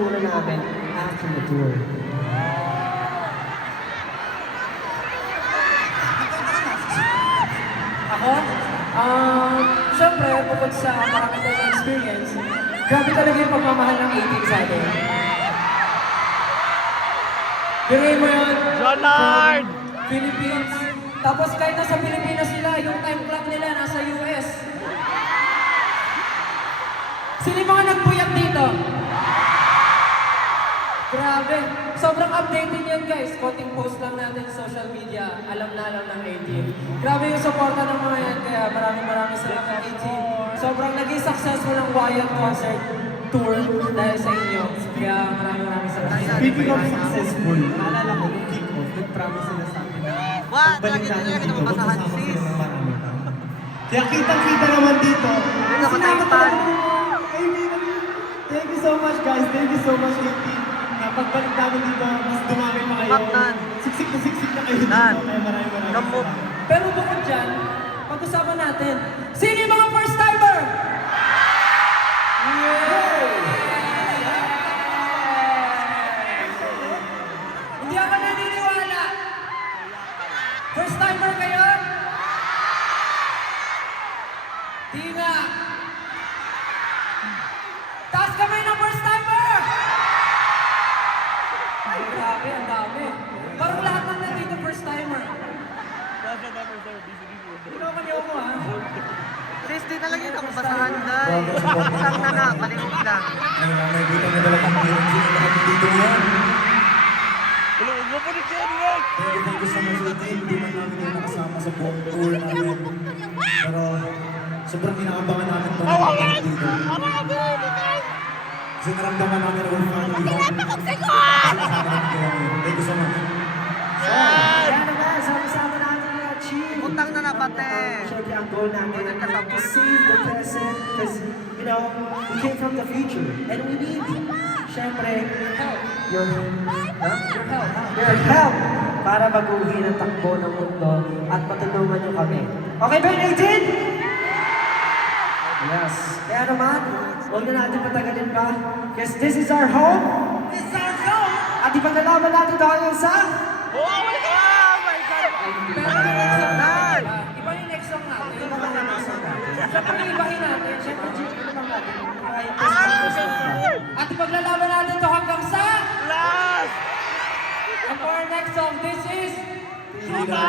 natutunan namin after the tour? Ako? Siyempre, bukod sa marami tayong experience, grabe talaga yung pagmamahal ng 18 sa atin. Bigay mo yun Jonard! from Philippines. Tapos kahit nasa Pilipinas sila, yung time clock nila nasa US. Sino yung mga nagpuyat dito? Grabe. Sobrang updated yan guys. Konting post lang natin sa social media. Alam na alam ng 18. Grabe yung suporta ng mga yan. Kaya maraming salamat 18. Sobrang naging successful ang Wyatt concert tour dahil sa inyo. Kaya maraming salamat. Speaking of successful, naalala ko nung kick-off, nag-promise sila sa akin na pagbalik natin dito, magsasama sila ng marami pa. Kaya kitang-kita naman dito. Sinama talaga ng mga kaibigan. Thank you so much guys, thank you so much 18. Na pagbalik namin dito, mas dumami pa kayo. Siksik na kayo dito. Kaya maraming salamat. Pero bukod dyan, pag-usapan natin, sino yung mga first timer? Hindi ako naniniwala. First timer kayo? Di nga. Taas kamay ng first timer! Ay, grabe, ang dami. Parang lahat ng nandito first timer. Tulungan niyo ako, ha? Sis, di talaga yun ako basahan, day. Isang na nga, palingon lang. Ay, may buta na talaga ng meron sila na kami dito ngayon. Thank you so much Latin. Hindi man namin yung nakasama sa buong tour namin. Pero sobrang inaabangan namin ito na makapagod dito. Kasi naramdaman namin na we're family home. Thank you so much. Kaya naman, sama-sama natin yung achieve. Utang na napate. Siyempre, ang goal namin to save the present because, you know, we came from the future and we need, siyempre, your help para baguhin ang takbo ng mundo at matulungan nyo kami. Okay ba yun, 18? Yes. Kaya naman, huwag na natin patagalin pa because this is our home. This is our song! At ipaglalaban natin tayo sa... Oh my God! Oh my God! Pero yung next song natin, iba yung next song natin. Siyempre, ibahin natin. Siyempre, Jimmy naman natin. At ipaglalaban natin to hanggang sa... Last! And for our next song, this is... Pili ka